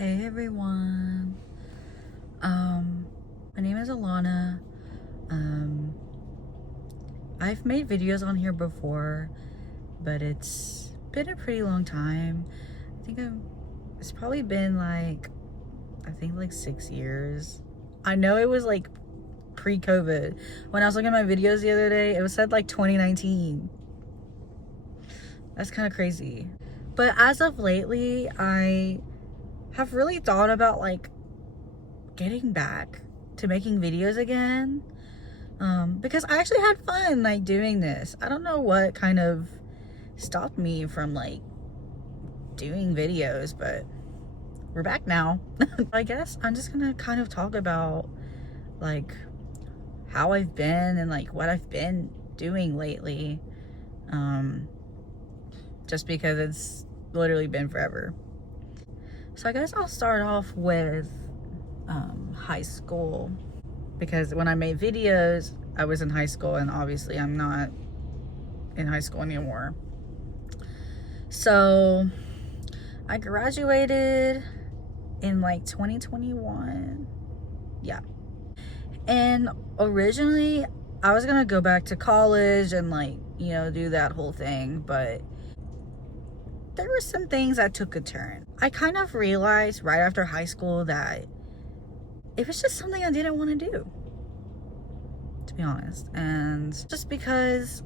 Hey everyone. My name is Alana. Um, I've made videos on here before, but it's been a pretty long time. It's probably been like 6 years. I know it was like pre-COVID. When I was looking at my videos the other day, it was said like 2019. That's kind of crazy. But as of lately, I have really thought about like getting back to making videos again, because I actually had fun like doing this. I don't know what kind of stopped me from like doing videos, but we're back now. I guess I'm just gonna kind of talk about like how I've been and like what I've been doing lately, just because it's literally been forever. So I guess I'll start off with high school, because when I made videos I was in high school, and obviously I'm not in high school anymore. So I graduated in like 2021. Yeah. And originally I was gonna go back to college and like, do that whole thing, but there were some things that took a turn. I kind of realized right after high school that it was just something I didn't want to do, to be honest. And just because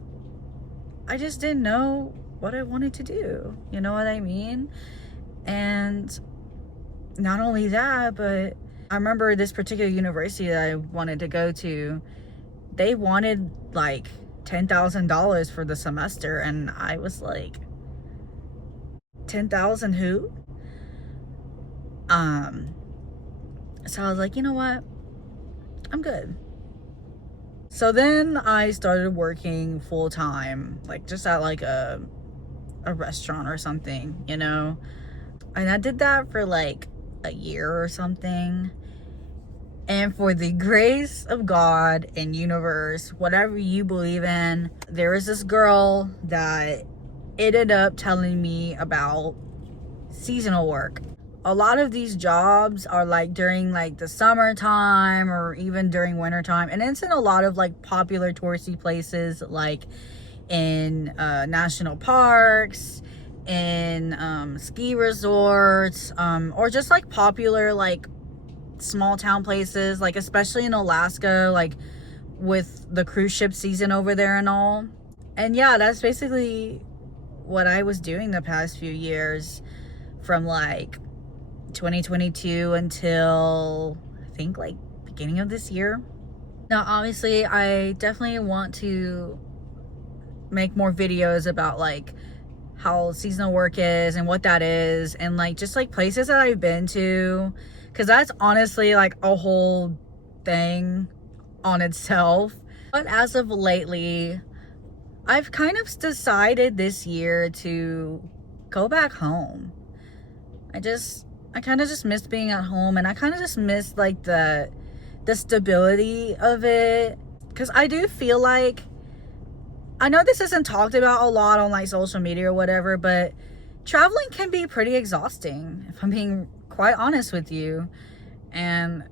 I just didn't know what I wanted to do. You know what I mean? And not only that, but I remember this particular university that I wanted to go to, they wanted like $10,000 for the semester. And I was like, 10,000 who? So I was like, you know what? I'm good. So then I started working full time, like just at like a restaurant or something, and I did that for like a year or something. And for the grace of God and universe, whatever you believe in, there was this girl that ended up telling me about seasonal work. A lot of these jobs are like during like the summertime or even during wintertime, and it's in a lot of like popular touristy places, like in national parks, in ski resorts, or just like popular like small town places, like especially in Alaska, like with the cruise ship season over there and all. And yeah, that's basically what I was doing the past few years, from like 2022 until I think like beginning of this year. Now obviously I definitely want to make more videos about like how seasonal work is and what that is, and like just like places that I've been to, because that's honestly like a whole thing on itself. But as of lately, I've kind of decided this year to go back home. I kind of just missed being at home, and I kind of just missed like the stability of it, because I do feel like, I know this isn't talked about a lot on like social media or whatever, but traveling can be pretty exhausting, if I'm being quite honest with you. And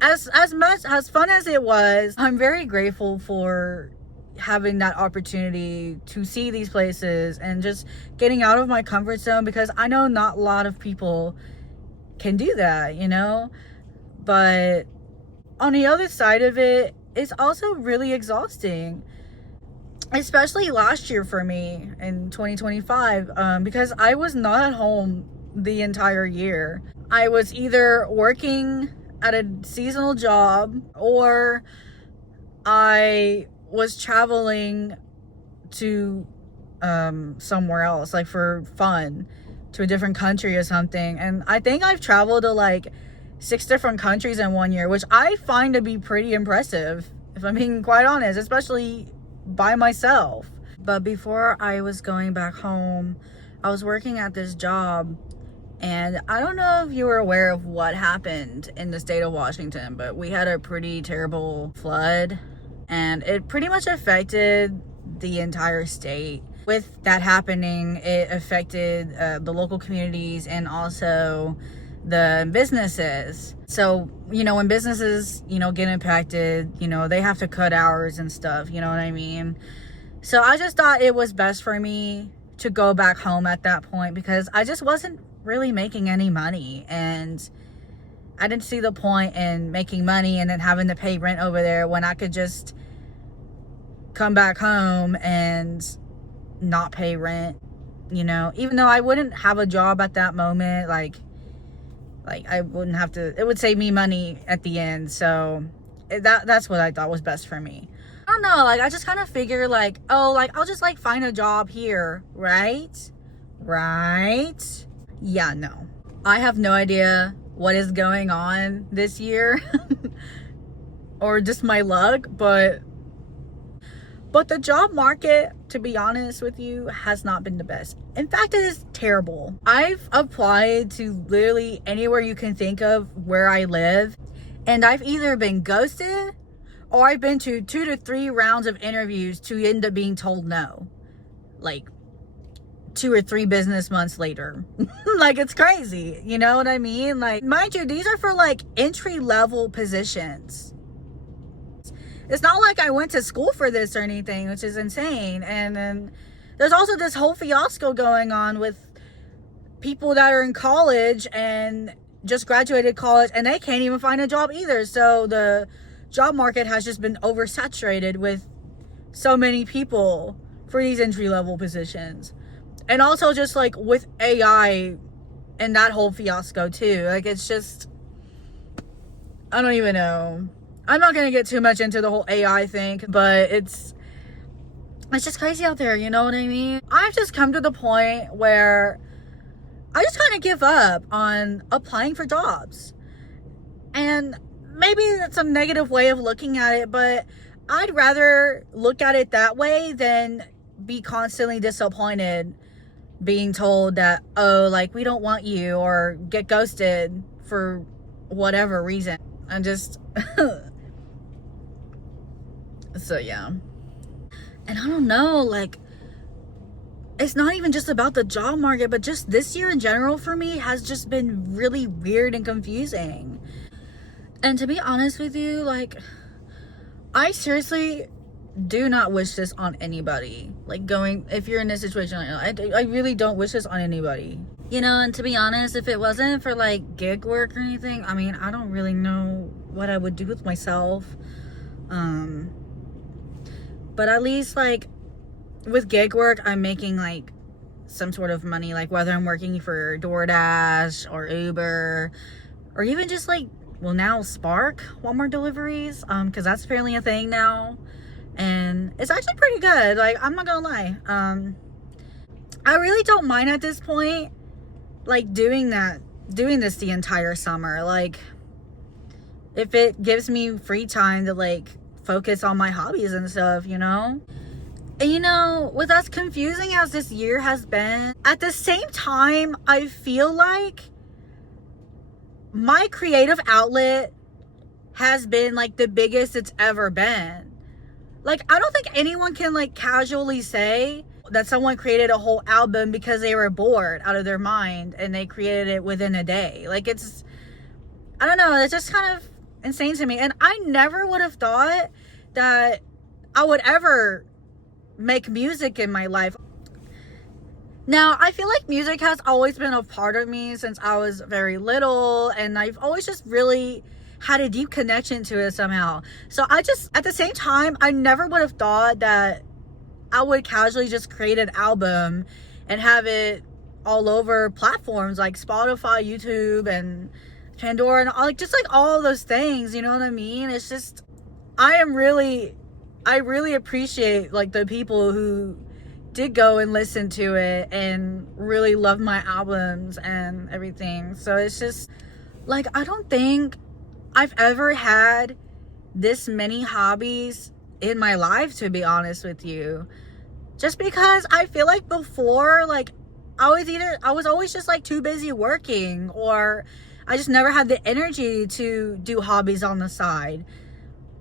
as much as fun as it was, I'm very grateful for having that opportunity to see these places and just getting out of my comfort zone, because I know not a lot of people can do that, but on the other side of it, it's also really exhausting, especially last year for me in 2025, because I was not at home the entire year. I was either working at a seasonal job, or I was traveling to somewhere else, like for fun, to a different country or something. And I think I've traveled to like 6 different countries in 1 year, which I find to be pretty impressive, if I'm being quite honest, especially by myself. But before I was going back home, I was working at this job, and I don't know if you were aware of what happened in the state of Washington, but we had a pretty terrible flood, and it pretty much affected the entire state. With that happening, it affected the local communities and also the businesses. So, you know, when businesses, you know, get impacted, you know, they have to cut hours and stuff, you know what I mean? So I just thought it was best for me to go back home at that point, because I just wasn't really making any money, and I didn't see the point in making money and then having to pay rent over there when I could just come back home and not pay rent, you know, even though I wouldn't have a job at that moment. Like I wouldn't have to, it would save me money at the end. So that's what I thought was best for me. I don't know, like I just kind of figured like, oh, like I'll just like find a job here, right? Yeah, no, I have no idea what is going on this year or just my luck, but the job market, to be honest with you, has not been the best. In fact, it is terrible. I've applied to literally anywhere you can think of where I live, and I've either been ghosted or I've been to 2 to 3 rounds of interviews to end up being told no, like 2 or 3 business months later. Like, it's crazy, you know what I mean? Like, mind you, these are for like entry-level positions. It's not like I went to school for this or anything, which is insane. And then there's also this whole fiasco going on with people that are in college and just graduated college, and they can't even find a job either. So the job market has just been oversaturated with so many people for these entry-level positions. And also just like with AI and that whole fiasco too. Like, it's just, I don't even know. I'm not going to get too much into the whole AI thing, but it's just crazy out there, you know what I mean? I've just come to the point where I just kind of give up on applying for jobs. And maybe that's a negative way of looking at it, but I'd rather look at it that way than be constantly disappointed being told that, oh, like, we don't want you, or get ghosted for whatever reason. I'm just... So yeah, and I don't know, like, it's not even just about the job market, but just this year in general for me has just been really weird and confusing. And to be honest with you, like, I seriously do not wish this on anybody. Like, if you're in a situation like that, I really don't wish this on anybody, you know. And to be honest, if it wasn't for like gig work or anything, I mean, I don't really know what I would do with myself. But at least, like, with gig work, I'm making, like, some sort of money. Like, whether I'm working for DoorDash or Uber, or even just, like, well, now Spark Walmart deliveries, because that's apparently a thing now. And it's actually pretty good. Like, I'm not gonna lie. I really don't mind at this point, like, doing this the entire summer. Like, if it gives me free time to, like, focus on my hobbies and stuff, you know. And you know, with as confusing as this year has been, at the same time, I feel like my creative outlet has been like the biggest it's ever been. Like, I don't think anyone can like casually say that someone created a whole album because they were bored out of their mind and they created it within a day. Like, it's, I don't know, it's just kind of insane to me. And I never would have thought that I would ever make music in my life. Now, I feel like music has always been a part of me since I was very little, and I've always just really had a deep connection to it somehow. So I just, at the same time, I never would have thought that I would casually just create an album and have it all over platforms like Spotify, YouTube, and Pandora, and all, like, just like all those things, you know what I mean? It's just, I really appreciate like the people who did go and listen to it and really love my albums and everything. So it's just like, I don't think I've ever had this many hobbies in my life, to be honest with you. Just because I feel like before, like, I was always just like too busy working, or I just never had the energy to do hobbies on the side.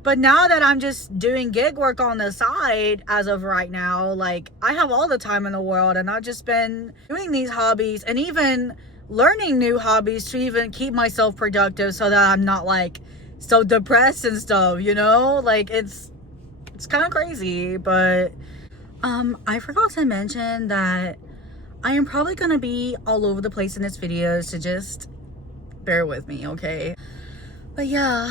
But now that I'm just doing gig work on the side as of right now, like, I have all the time in the world, and I've just been doing these hobbies. And even learning new hobbies to even keep myself productive so that I'm not like so depressed and stuff, you know? Like it's kind of crazy, but I forgot to mention that I am probably gonna be all over the place in this video, so just bear with me, okay? But yeah,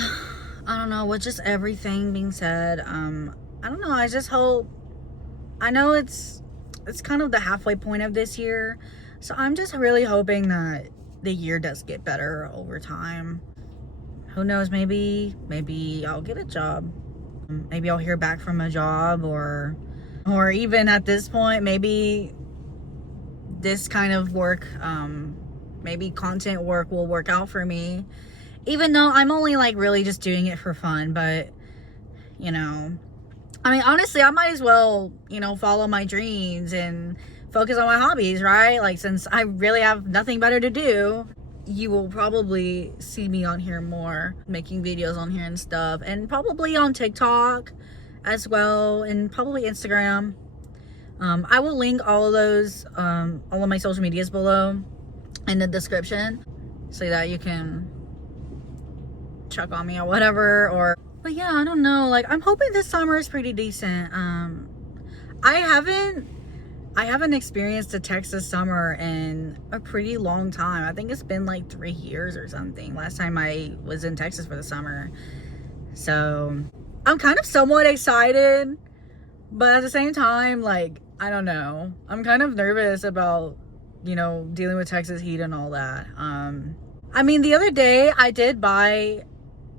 I don't know, with just everything being said, I don't know, I just hope, I know it's kind of the halfway point of this year, so I'm just really hoping that the year does get better over time. Who knows, maybe I'll get a job. Maybe I'll hear back from a job, or even at this point, maybe this kind of work, maybe content work will work out for me, even though I'm only like really just doing it for fun. But you know, I mean, honestly, I might as well, you know, follow my dreams and focus on my hobbies, right? Like, since I really have nothing better to do, you will probably see me on here more, making videos on here and stuff, and probably on TikTok as well, and probably Instagram. I will link all of those, all of my social medias below in the description so that you can check on me or whatever. But yeah, I don't know, like, I'm hoping this summer is pretty decent. I haven't experienced a Texas summer in a pretty long time. I think it's been like 3 years or something last time I was in Texas for the summer. So I'm kind of somewhat excited, but at the same time, like, I don't know, I'm kind of nervous about, you know, dealing with Texas heat and all that. I mean, the other day I did buy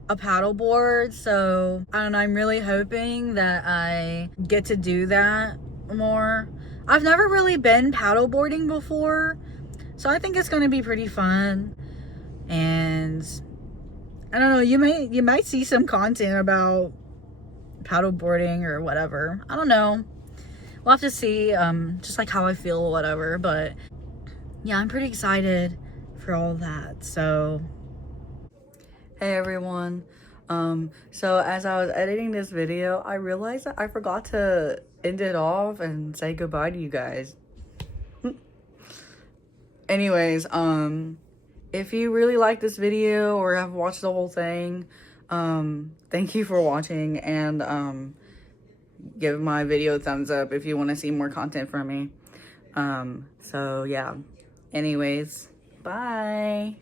a paddle board, so I don't know, I'm really hoping that I get to do that more. I've never really been paddleboarding before, so I think it's gonna be pretty fun. And I don't know, you might see some content about paddleboarding or whatever. I don't know, we'll have to see, just like how I feel or whatever. But yeah, I'm pretty excited for all of that. So hey everyone, so as I was editing this video, I realized that I forgot to end it off and say goodbye to you guys. Anyways, if you really like this video or have watched the whole thing, thank you for watching, and give my video a thumbs up if you want to see more content from me. So yeah, anyways, bye.